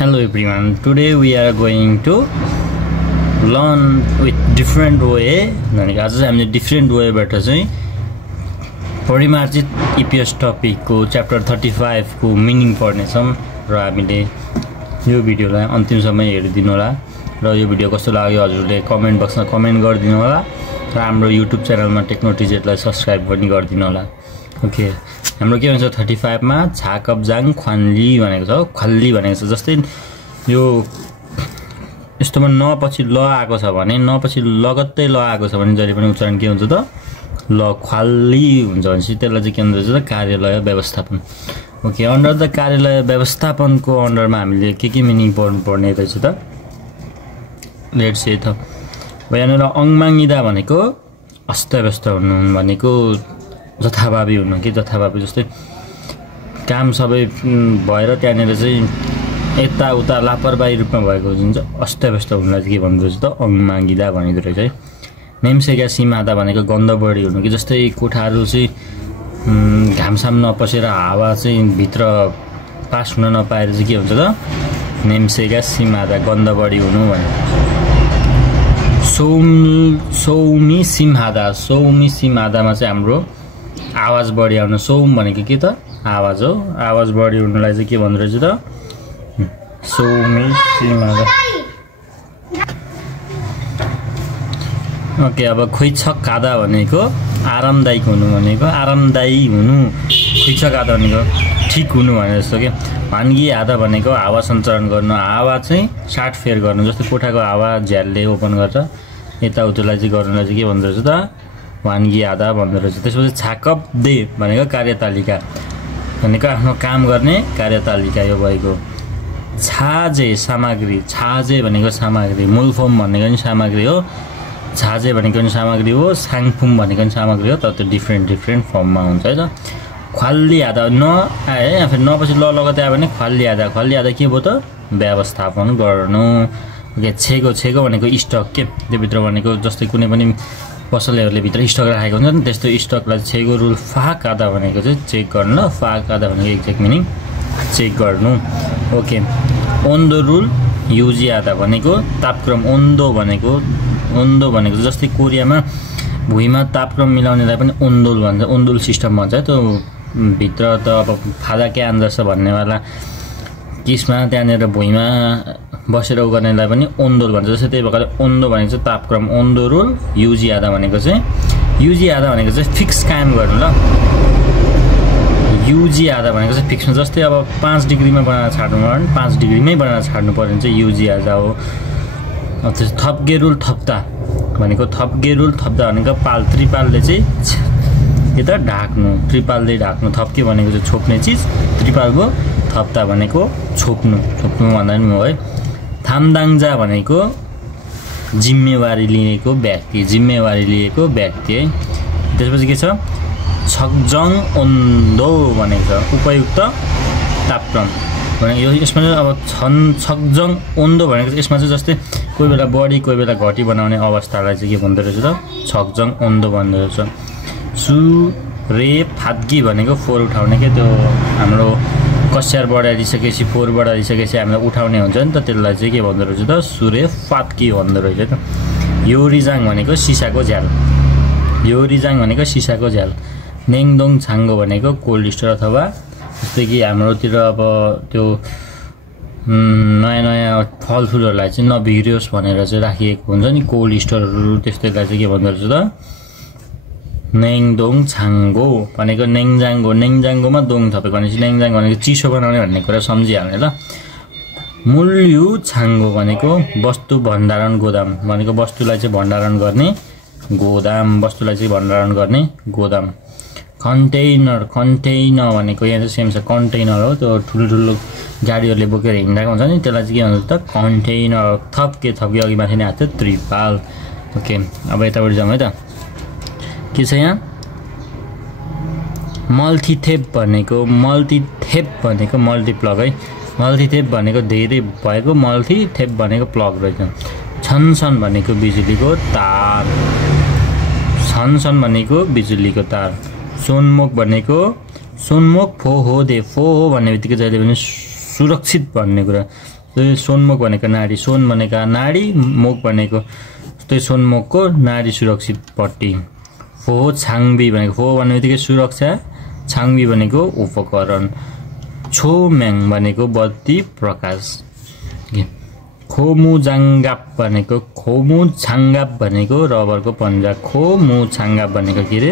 Hello everyone, today we are going to learn with different way. आज हामीले different way बाट चाहिँ परिमार्जित EPS टपिक को च्याप्टर 35 को मिनिङ पढ्नेछौं र हामीले यो भिडियोलाई अन्तिमसम्म हेरिदिनु होला र यो भिडियो कस्तो लाग्यो हजुरले कमेन्ट बक्समा कमेन्ट गरिदिनु होला र हाम्रो YouTube च्यानलमा टेक्नोटिजेटलाई सब्स्क्राइब पनि गरिदिनु होला। ओके, हाम्रो के भन्छ 35 मा छाकबजाङ ख्वान्ली भनेको छ। ख्वाल्ली भनेको छ जस्तै यो यस्तोमा न पछि ल आएको छ भने न पछि लगत्तै ल आएको छ भने जहिले पनि उच्चारण के हुन्छ त ल ख्वाल्ली हुन्छ। भनेपछि त्यसलाई चाहिँ के भन्छ त कार्यालय व्यवस्थापन। ओके, अन्डर द कार्यालय व्यवस्थापनको अन्डरमा हामीले के मिनिङ पढ्नु पर्ने रहेछ त लेट्स से त यहाँनिर अंगमाङ्गिदा भनेको अस्तव्यस्त हुनु भनेको जथाभावी हुनु कि जथाभावी जस्तै काम सबै भएर त्यहाँनिर चाहिँ यता उता लापरवाही रूपमा भएको हुन्छ अस्तव्यस्त हुनुलाई चाहिँ के भन्दो रहेछ त अंगमाङ्गिदा भनिदो रहेछ है। नेमसेगा सीमादा भनेको गन्ध बढी हुनु कि जस्तै कोठाहरू चाहिँ घामसाम नपसेर हावा चाहिँ भित्र पास हुन नपाएर चाहिँ के हुन्छ त नेमसेगा सीमादा गन्ध बढी हुनु भने। सौमी सिमहादामा चाहिँ हाम्रो आवाज बढी आउनु। सौम भनेको के त आवाज हो। आवाज बढी हुनुलाई चाहिँ के भन्दो रहेछ त सौमी सिमहादा। ओके, अब खुइछकादा भनेको आरामदायक हुनु भनेको आरामदायी हुनु। खुइछकादा भनेको ठिक हुनु भने जस्तो के। भान्गी आधा भनेको हावा सञ्चालन गर्नु, हावा चाहिँ साटफेर गर्नु। जस्तो कोठाको हावा झ्यालले ओपन गर्छ यताउतालाई चाहिँ गर्नुलाई चाहिँ के भन्दो रहेछ त भान्गी आधा भन्दो रहेछ। त्यसपछि छाकप दे भनेको कार्यतालिका भनेको आफ्नो काम गर्ने कार्यतालिका यो भएको। छाजे सामग्री, छाजे भनेको सामग्री, मूलफोम भनेको पनि सामग्री हो, छाजे भनेको पनि सामग्री हो, साङफुम भनेको पनि सामग्री हो, तर त्यो डिफ्रेन्ट फर्ममा हुन्छ है त। ख्वाल्ली आधा न आए या फिर नपछि ल लगतै आयो भने ख्वाल्ली आधा के भयो त व्यवस्थापन गर्नु। ओके, छेगो भनेको स्टक के त्योभित्र भनेको जस्तै कुनै पनि पसलेहरूले भित्र स्टक राखेको हुन्छ नि त्यस्तो स्टकलाई छेगो रुल। फाक आधा भनेको चाहिँ चेक गर्नु ल, फाक आधा भनेको एक्ज्याक्ट मिनिङ चेक गर्नु। ओके, ओन्दो रुल युजी आधा भनेको तापक्रम। ओन्दो भनेको जस्तै कोरियामा भुइँमा तापक्रम मिलाउनेलाई पनि ओन्दोल भन्छ, ओन्दोल सिस्टम भन्छ। त्यो भित्र त अब फादा के आन्दछ भन्नेवाला किसमा त्यहाँनिर भुइँमा बसेर उ गर्नेलाई पनि ओन्दोल भन्छ। जस्तै त्यही प्रकारले ओन्दो भनेको चाहिँ तापक्रम ओन्दो रुल। युजी आधा भनेको चाहिँ फिक्स कायम गर्नु ल। युजी आधा भनेको चाहिँ फिक्समा जस्तै अब 5 डिग्रीमा बनाएर छाड्नु भने 5 डिग्रीमै बनाएर छाड्नु पर्यो भने चाहिँ युजी आधा हो। त्यसपछि थप्गे रुल थप्ता भनेको पाल त्रिपालले चाहिँ यता ढाक्नु, त्रिपालले ढाक्नु। थप्के भनेको चाहिँ छोप्ने चिज, त्रिपालको थप्ता भनेको छोप्नु भन्दा पनि हो है। थामदाङजा भनेको जिम्मेवारी लिएको व्यक्ति है। त्यसपछि के छ छकजङ ओन्दो भनेको छ उपयुक्त तापक्रम भनेको यसमा चाहिँ अब छकजङ ओन्दो भनेको यसमा चाहिँ जस्तै कोही बेला बढी कोही बेला घटी बनाउने अवस्थालाई चाहिँ के भन्दो रहेछ त छकजङ ओन्दो भन्दो रहेछ। सु रे फात्गी भनेको फोहोर उठाउने के त्यो हाम्रो कस्यार बढाइसकेपछि फोहोर बढाइसकेपछि हामीलाई उठाउने हुन्छ नि त त्यसलाई चाहिँ के भन्दो रहेछ त सुरे फात्की भन्दो रहेछ त। योरिजाङ भनेको सिसाको झ्याल। नेङदोङ छाङ्गो भनेको कोल्ड स्टोर अथवा जस्तै कि हाम्रोतिर अब त्यो नयाँ फलफुलहरूलाई चाहिँ नबिग्रियोस् भनेर चाहिँ राखिएको हुन्छ नि कोल्ड स्टोरहरू, त्यस्तैलाई चाहिँ के भन्दो रहेछ त नेङदोङ छाङ्गो भनेको। नेङजाङ्गोमा दोङ थपेको भनेपछि नेङजाङ भनेको चिसो बनाउने भन्ने कुरा सम्झिहाल्ने ल। मूल्यु छाङ्गो भनेको वस्तु भण्डारण गोदाम भनेको वस्तुलाई चाहिँ भण्डारण गर्ने गोदाम। कन्टेनर भनेको यहाँ चाहिँ सेम छ, कन्टेनर हो त्यो ठुलो गाडीहरूले बोकेर हिँडेको हुन्छ नि त्यसलाई चाहिँ के भन्छ त कन्टेनर। थप्के अघि माथि नै आएको थियो त्रिपाल। ओके, अब यताबाट जाउँ है त के छ यहाँ मल्टिथेप भनेको मल्टिप्लग है। मल्टिथेप भनेको धेरै भएको, मल्टिथेप भनेको प्लग रहेछ। छनसन भनेको बिजुलीको तार। सोनमुख फोहो भन्ने बित्तिकै जहिले पनि सुरक्षित भन्ने कुरा सोनमुख भनेको नाडी, सोन भनेको नाडी, मुख भनेको त्यही सोनमुखको नाडी सुरक्षित पट्टी। फो छाङबी भनेको फो भन्ने बित्तिकै सुरक्षा, छाङबी भनेको उपकरण, छोम्याङ भनेको बत्ती प्रकाश। खोमुजाङ्गाप भनेको खोमुछाङ्गाप भनेको रबरको पन्जा, खोमुछाङ्गाप भनेको के अरे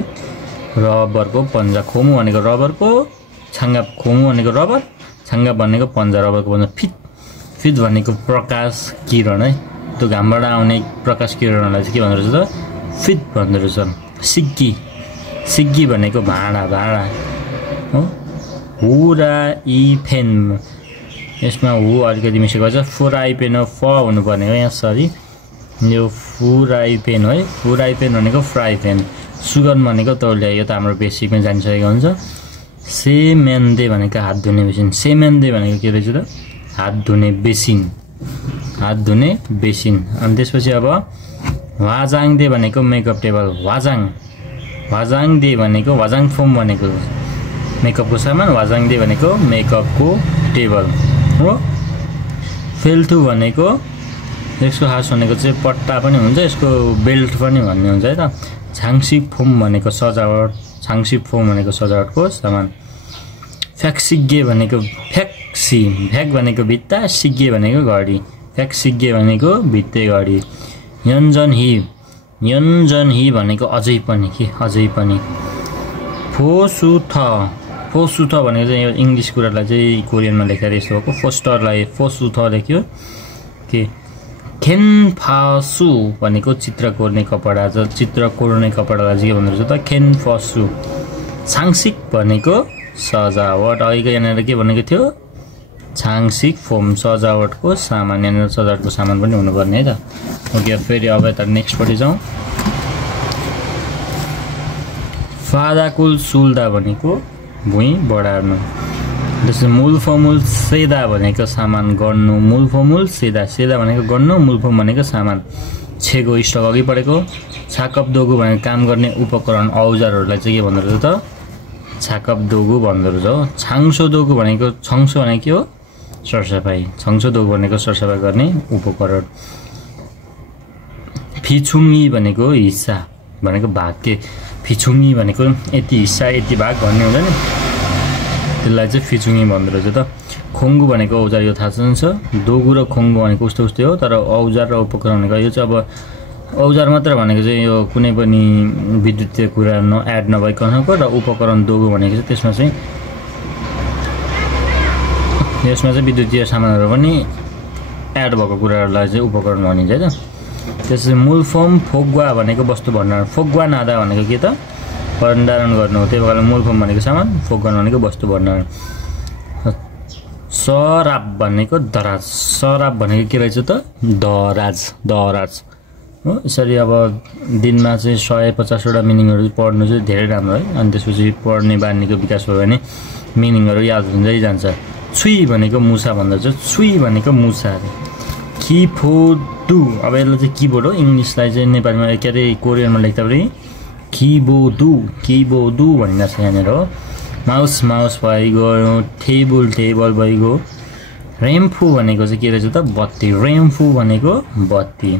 रबरको पन्जा। खोमु भनेको रबरको, छाङ्गाप खोमु भनेको रबर, छाङ्गाप भनेको पन्जा रबरको पन्जा। फित भनेको प्रकाश किरण है, त्यो घामबाट आउने प्रकाश किरणलाई चाहिँ के भन्दो रहेछ त फित भन्दो रहेछ। सिक्की, सिक्की भनेको भाँडा, भाँडा हो। हुराइफेन, यसमा हु अलिकति मिस्टेक छ, फुराइपेन हो, फ हुनुपर्ने हो यहाँ, सरी यो फुराइपेन है। फुराइपेन भनेको फ्राई पेन, सुगन भनेको तौलिया, यो त हाम्रो बेसिकमा जानिसकेको हुन्छ। सेमेन्दे भनेको हात धुने बेसिन, सेमेन्दे भनेको के रहेछ त हात धुने बेसिन, हात धुने बेसिन। अनि त्यसपछि अब वाजाङदे भनेको मेकअप टेबल, वाजाङ, वाजाङदे भनेको वाजाङ फोम भनेको मेकअपको सामान, वाजाङदे भनेको मेकअपको टेबल हो। फेल्थु भनेको यसको खास भनेको चाहिँ पट्टा पनि हुन्छ, यसको बेल्ट पनि भन्ने हुन्छ है त। छाङसी फोम भनेको सजावट, छाङसी फोम भनेको सजावटको सामान। फ्याक्सिगे भनेको फ्याक्सी, फ्याक भनेको भित्ता, सिगे भनेको घडी, फ्याक्सिगे भनेको भित्ते घडी। यन्जन हि, यन्जन हि भनेको अझै पनि के अझै पनि। फोसुथ, फोसुथ भनेको चाहिँ यो इङ्ग्लिस कुरालाई चाहिँ कोरियनमा लेखेर यस्तो भएको, फोस्टरलाई फोसुथ लेख्यो के। खेनफासु भनेको चित्र कोर्ने कपडा, चित्र कोर्ने कपडालाई चाहिँ के भन्दो रहेछ त खेनफासु। छाङसिक भनेको सजावट, अघिको यहाँनिर के भनेको थियो छाङसिक फोम सजावटको सामान, यहाँनिर सजावटको सामान पनि हुनुपर्ने है त। ओके फेरि अब यता नेक्स्टपट्टि जाउँ। फादाकुल सुल्दा भनेको भुइँ बढार्नु। जस्तै मूलफमुल सेदा भनेको सामान गर्नु, मूलफमुल सेदा, सेदा भनेको गर्नु, मूलफम भनेको सामान। छेगो स्टक अघि पढेको। छाकप दोगु भनेको काम गर्ने उपकरण औजारहरूलाई चाहिँ के भन्दो रहेछ त छाकप दोगु भन्दो रहेछ हो। छाङसो दोगु भनेको, छङसो भनेको के हो सरसफाइ, छङसो दोगु भनेको सरसफाइ गर्ने उपकरण। फिछुङ्गी भनेको हिस्सा भनेको भाग, के फिछुङ्गी भनेको यति हिस्सा यति भाग भन्ने हुन्छ नि, त्यसलाई चाहिँ फिछुङ्गी भन्दो रहेछ त। खोङ्गु भनेको औजार, यो थाहा छ। दोगु र खोङ्गु भनेको उस्तै उस्तै हो, तर औजार र उपकरण भनेको यो चाहिँ अब औजार मात्र भनेको चाहिँ यो कुनै पनि विद्युतीय कुरा एड नभइकनको, र उपकरण दोगु भनेको चाहिँ त्यसमा चाहिँ विद्युतीय सामानहरू पनि एड भएको कुराहरूलाई चाहिँ उपकरण भनिन्छ है त। त्यसपछि मूलफम फोगुवा भनेको वस्तु भण्डारण, फोगुवा नादा भनेको के त भण्डारण गर्नु हो, त्यही भएर मूलफम भनेको सामान, फोगुवा भनेको वस्तु भण्डारण। सराब भनेको दराज, सराब भनेको के रहेछ त दराज, दराज हो। यसरी अब दिनमा चाहिँ 150वटा मिनिङहरू पढ्नु चाहिँ धेरै राम्रो है। अनि त्यसपछि पढ्ने बानीको विकास भयो भने मिनिङहरू याद हुँदै जान्छ। छुई भनेको मुसा भन्दो रहेछ, छुई भनेको मुसा अरे। किफोदु, अब यसलाई चाहिँ किबोर्ड हो, इङ्ग्लिसलाई चाहिँ नेपालीमा के अरे कोरियनमा लेख्दा पनि किबोदु, किबोदु भनिरहेको छ यहाँनिर हो। माउस, माउस भइगयो। टेबल, टेबल भइगयो। रेम्फू भनेको चाहिँ के रहेछ त बत्ती, रेम्फू भनेको बत्ती,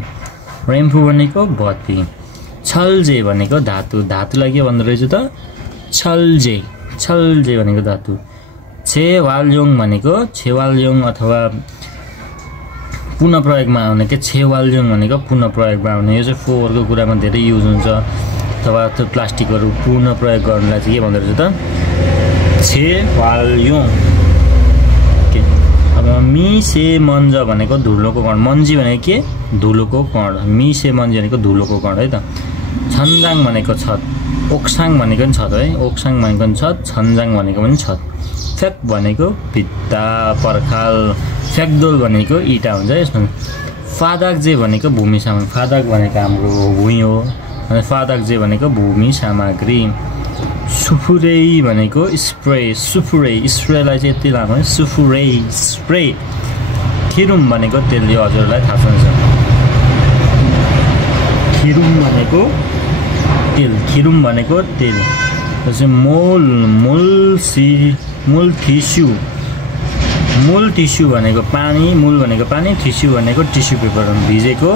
रेम्फू भनेको बत्ती। छल्जे भनेको धातु, धातुलाई के भन्दो रहेछ त छल्जे, छल्जे भनेको धातु। छेवालयोङ भनेको छेवालयोङ अथवा पुनः प्रयोगमा आउने, के छेवालयोङ भनेको पुनः प्रयोगमा आउने। यो चाहिँ फोहोरको कुरामा धेरै युज हुन्छ, अथवा त्यो प्लास्टिकहरू पुनः प्रयोग गर्नलाई चाहिँ के भन्दो रहेछ त छेवालयोङ। के अब मिसे मन्ज भनेको धुलोको कण, मन्जी भनेको के धुलोको कण, मिसे मन्जी भनेको धुलोको कण है त। छन्जाङ भनेको छत, ओक्साङ भनेको पनि छत है, ओक्साङ भनेको पनि छत, छन्जाङ भनेको पनि छत। फ्याक भनेको भित्ता पर्खाल, फ्याक्दोल भनेको इँटा हुन्छ यसमा। फादाकजे भनेको भूमि सामग्री, फादाक भनेको हाम्रो भुइँ हो, अनि फादाकजे भनेको भूमि सामग्री। सुफुरेई भनेको स्प्रे, सुफुरे, स्प्रेलाई चाहिँ यति लामो है सुफुरे स्प्रे। खिरुम भनेको तेल, यो हजुरलाई थाहा छ। खिरुम भनेको तेल, खिरुम भनेको तेल। त्यसपछि मोल, मोल सी, मोल थिस्यु, मूल टिस्यु भनेको पानी, मूल भनेको पानी, टिस्यु भनेको टिस्यु पेपर भिजेको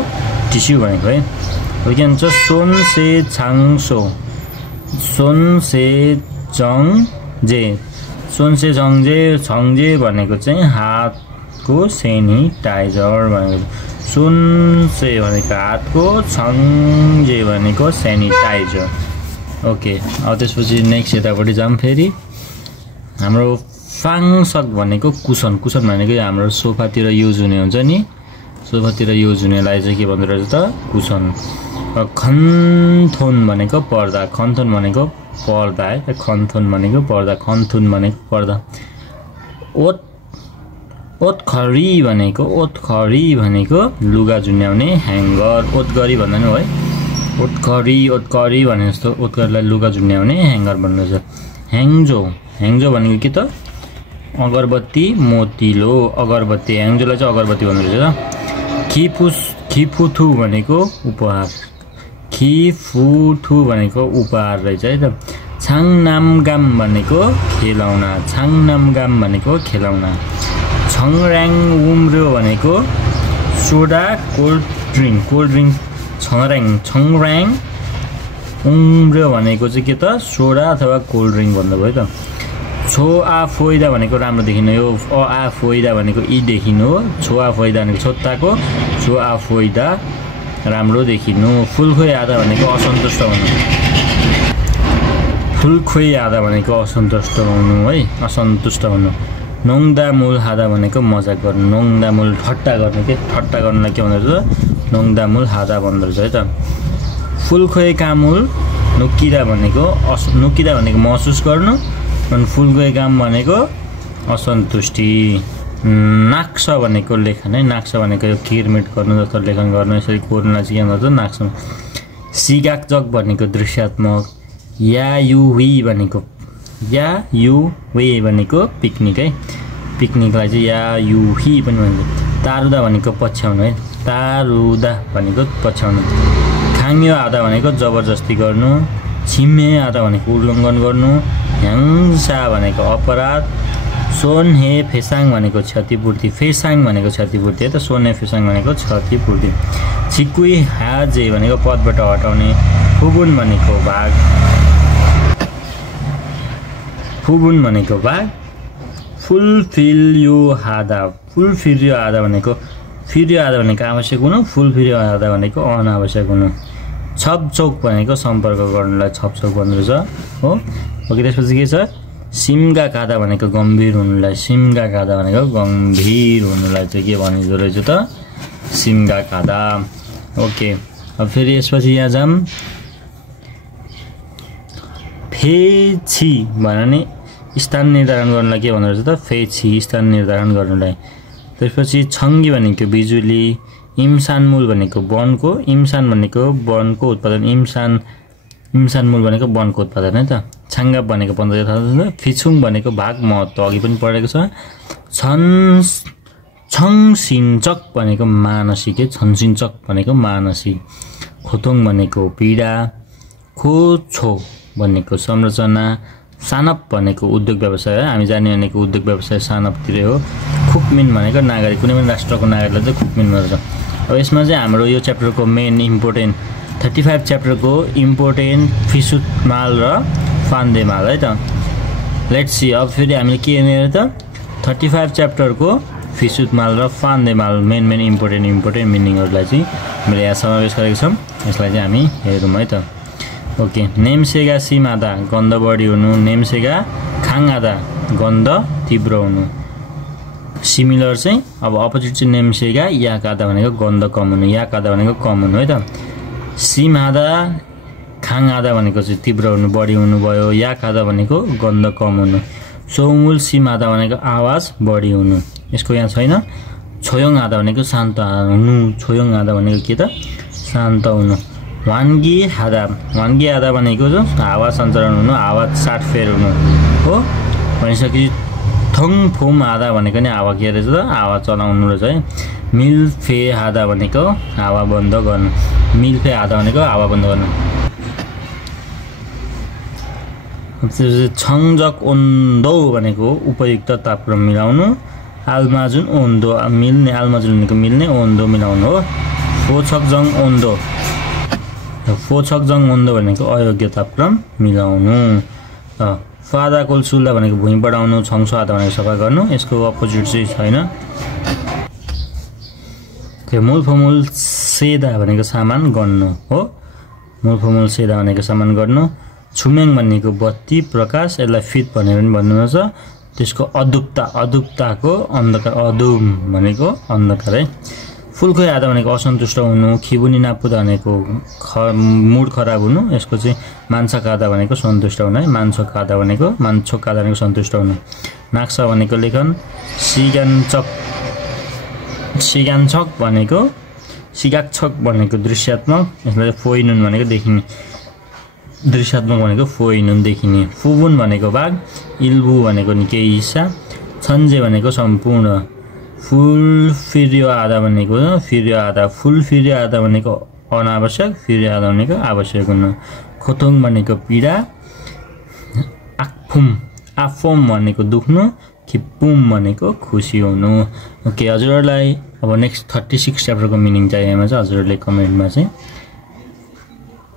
टिस्यु भनेको है। के भन्छ सोन से छाङसो, सोन से चङजे, सोन से छङजे भनेको चाहिँ हातको सेनिटाइजर भनेको, सोन से भनेको हातको, छङजे भनेको सेनिटाइजर। ओके, अब त्यसपछि नेक्स्ट यतापट्टि जाऊँ फेरि। हाम्रो फाङसक भनेको कुसन, कुसन भनेको हाम्रो सोफातिर युज हुने हुन्छ नि, सोफातिर युज हुनेलाई चाहिँ के भन्दो रहेछ त कुसन। खन्थोन भनेको पर्दा, खन्थोन भनेको पर्दा है, खन्थोन भनेको पर्दा, खन्थुन भनेको पर्दा। ओतखरी भनेको, ओतखरी भनेको लुगा झुन्याउने ह्याङ्गर, ओतगरी भन्दा नि है, ओतकरी भने जस्तो ओतकरीलाई लुगा झुन्याउने ह्याङ्गर भन्नुहुन्छ। ह्याङ्जो, ह्याङ्जो भनेको के त अगरबत्ती मोतिलो, अगरबत्ती, ह्याङ्जोलाई चाहिँ अगरबत्ती भन्दो रहेछ। खिफुथु भनेको उपहार, खिफुथु भनेको उपहार रहेछ है त। छाङनामगाम भनेको खेलाउना, छाङनामगाम भनेको खेलाउना। छङऱ्याङ उम्र्यो भनेको सोडा कोल्ड ड्रिङ्क, छङऱ्याङ उम्र्यो भनेको चाहिँ के त सोडा अथवा कोल्ड ड्रिङ्क भन्दा भयो त। छोआ फोइदा भनेको राम्रो देखिनु, यो आ फोइदा भनेको इ देखिनु हो, छोआ फोइदा भनेको छोत्ताको, छोआ फोइदा राम्रो देखिनु। फुलखोइ आधा भनेको असन्तुष्ट हुनु, फुलखोइ आधा भनेको असन्तुष्ट हुनु है, असन्तुष्ट हुनु। नोङदामुल हादा भनेको मजाक गर्नु, नोङदामुल ठट्टा गर्नु, के ठट्टा गर्नुलाई के भन्दो रहेछ, नोङदामुल हादा भन्दो रहेछ है त। फुलखोइ कामुल नुकिदा भनेको नुकिदा भनेको महसुस गर्नु, अनि फुलखोइ काम भनेको असन्तुष्टि। नाक्स भनेको लेखन है, नाक्स भनेको यो किरमिट गर्नु जस्तो लेखन गर्नु, यसरी कोर्नुलाई चाहिँ के भन्छ नाक्स। सिगाकजक भनेको दृश्यात्मक। यायुवी भनेको, यायुवे भनेको पिकनिक है, पिकनिकलाई चाहिँ यायुही पनि भन्छ। तारुदा भनेको पछ्याउनु है, तारुदा भनेको पछ्याउनु। खाङ्यो आधा भनेको जबरजस्ती गर्नु। छिम्मे आधा भनेको उल्लङ्घन गर्नु। ह्याङ्सा भनेको अपराध। सोनहे फेसाङ भनेको क्षतिपूर्ति, फेसाङ भनेको क्षतिपूर्ति है त, सोनहे फेसाङ भनेको क्षतिपूर्ति। छिकुई हाजे भनेको पदबाट हटाउने। फुबुन भनेको भाग, फुबुन भनेको भाग। फुलफिल्यो हादा, फुलफिल्यो आधा भनेको, फिर्यो आधा भनेको आवश्यक हुनु, फुलफिल्यो आधा भनेको अनावश्यक हुनु। छपचौक भनेको सम्पर्क गर्नुलाई छपचौक भन्दो रहेछ हो। ओके, त्यसपछि के छ सिमगा कादा भनेको गम्भीर हुनुलाई, सिमगा कादा भनेको गम्भीर हुनुलाई चाहिँ के भनिदो रहेछ त सिमगा कादा। ओके, अब फेरि यसपछि यहाँ जाऊँ। फेछि भन्ने स्थान निर्धारण गर्नलाई के भन्दो रहेछ त फेछि, स्थान निर्धारण गर्नुलाई। त्यसपछि छङ्गी भनेको बिजुली। इम्सानमुल भनेको वनको, इम्सान भनेको वनको उत्पादन, इम्सानमुल भनेको वनको उत्पादन है त। छाङ्गाप भनेको 15,000। फिछुङ भनेको भाग महत्त्व, अघि पनि पढेको छ। छङसिन्चक भनेको मानसिक, छङसिन्चक भनेको मानसिक। खोतोङ भनेको पीडा। खोछो भनेको संरचना। सानप भनेको उद्योग व्यवसाय है, हामी जाने भनेको उद्योग व्यवसाय सानपतिर हो। खुकमिन भनेको नागरिक, कुनै पनि राष्ट्रको नागरिकलाई चाहिँ खुकमिन भन्छ। अब यसमा चाहिँ हाम्रो यो च्याप्टरको मेन इम्पोर्टेन्ट 35 च्याप्टरको इम्पोर्टेन्ट फिसुत माल र फान्दे माल है त। लेट्स सी, अब फेरि हामीले के हेर्ने त 35 च्याप्टरको फिसुत माल र फान्दे माल मेन इम्पोर्टेन्ट मिनिङहरूलाई चाहिँ हामीले यहाँ समावेश गरेको छौँ। यसलाई चाहिँ हामी हेरौँ है त। ओके, नेमसेगा सिम आधा गन्ध बढी हुनु। नेमसेगा खाङ आधा गन्ध तीव्र हुनु। सिमिलर चाहिँ अब अपोजिट चाहिँ नेमसेगा याक आधा भनेको गन्ध कम हुनु, याक आधा भनेको कम हुनु है त। सिम आधा खाङ आधा भनेको चाहिँ तीव्र हुनु, बढी हुनु भयो। याक आधा भनेको गन्ध कम हुनु। सौमुल सिम आधा भनेको आवाज बढी हुनु, यसको यहाँ छैन। छोयोङ आधा भनेको शान्त हुनु, छोयोङ आधा भनेको के त शान्त हुनु। वान्गी आधा भनेको हावा सञ्चालन हुनु, हावा साटफेर हुनु हो भनिसकेपछि। थङ फोम आधा भनेको नि हावा के रहेछ त हावा चलाउनु रहेछ है। मिल्फे आधा भनेको हावा बन्द गर्नु, मिल्फे आधा भनेको हावा बन्द गर्नु। छङजक ओन्दौ भनेको उपयुक्त तापक्रम मिलाउनु। आल्माजुन ओन्दो मिल्ने आल्माजुन भनेको मिल्ने ओन्दो मिलाउनु हो फोछकजङ ओन्दो भनेको अयोग्यताक्रम मिलाउनु फादाकोल सुल्ला भनेको भुइँ बढाउनु छङसो आधा भनेको सफा गर्नु यसको अपोजिट चाहिँ छैन मूलफमुल सेदा भनेको सामान गर्नु हो मूलफमुल सेदा भनेको सामान गर्नु छुमेङ भनेको बत्ती प्रकाश यसलाई फित भनेर पनि भन्नुहुन्छ त्यसको अदुप्ताको अन्धकार अदुम भनेको अन्धकार है फुलखोइ आधा भनेको असन्तुष्ट हुनु खिबुनी नापुदा भनेको मुड खराब हुनु यसको चाहिँ मान्छक आधा भनेको सन्तुष्ट हुनु है मान्छक आधा भनेको सन्तुष्ट हुनु नाक्सा भनेको लेखन सिगान्छक भनेको दृश्यात्मक यसलाई फोइनुन भनेको देखिने दृश्यात्मक भनेको फोइनुन देखिने फुबुन भनेको भाग इल्बु भनेको केही हिस्सा छन्जे भनेको सम्पूर्ण फुल फिर्यो आधा भनेको फिर्यो आधा फुल फिर्यो आधा भनेको अनावश्यक फिर्यो आधा भनेको आवश्यक हुनु खोतोङ भनेको पीडा आफोम भनेको दुख्नु खिपुम भनेको खुसी हुनु ओके हजुरहरूलाई अब नेक्स्ट 36 च्याप्टरको मिनिङ चाहिएमा चाहिँ हजुरहरूले कमेन्टमा चाहिँ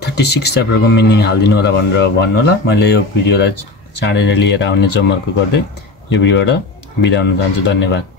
36 च्याप्टरको मिनिङ हालिदिनु होला भनेर भन्नु होला मैले यो भिडियोलाई चाँडै लिएर आउने जमर्को गर्दै यो भिडियोबाट बिदा हुन चाहन्छु धन्यवाद